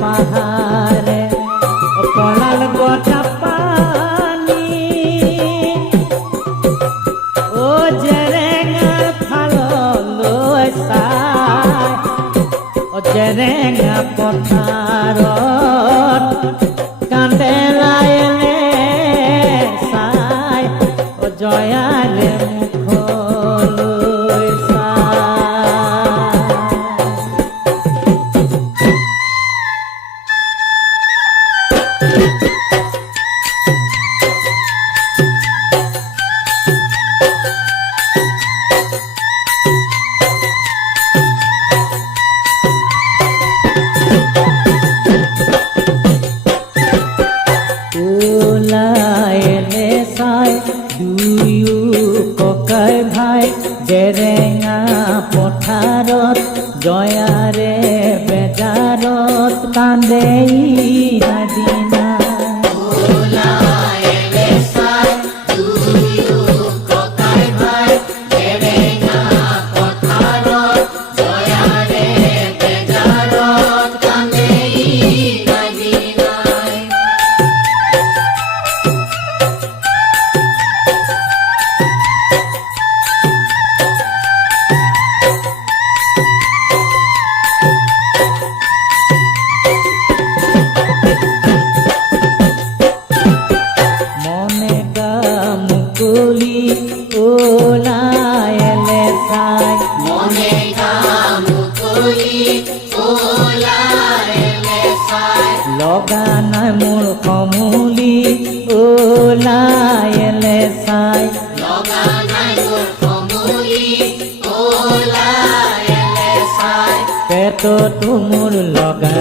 পাহাৰে পলাল গটা পানী ও জেৰেঙাৰ ফাললৈ চাই ও জেৰেঙা পথাৰত কান্দে লাইলে চাই ও জয়াৰে মুখলৈ চাই ওলাইলে চাই দুয়ো ককাই ভাই জেৰেঙা পথাৰত জয়াৰে বেজাৰত কান্দে নাদিনা মুকলি ওলাইলে চাই মনে মুকলি ওলাইলে চাই লগা নাই মোৰ কমলি ওলাইলে চাই লগা নাই মোৰ কমলি ওলাইলে চাই পেটতো মোৰ লগা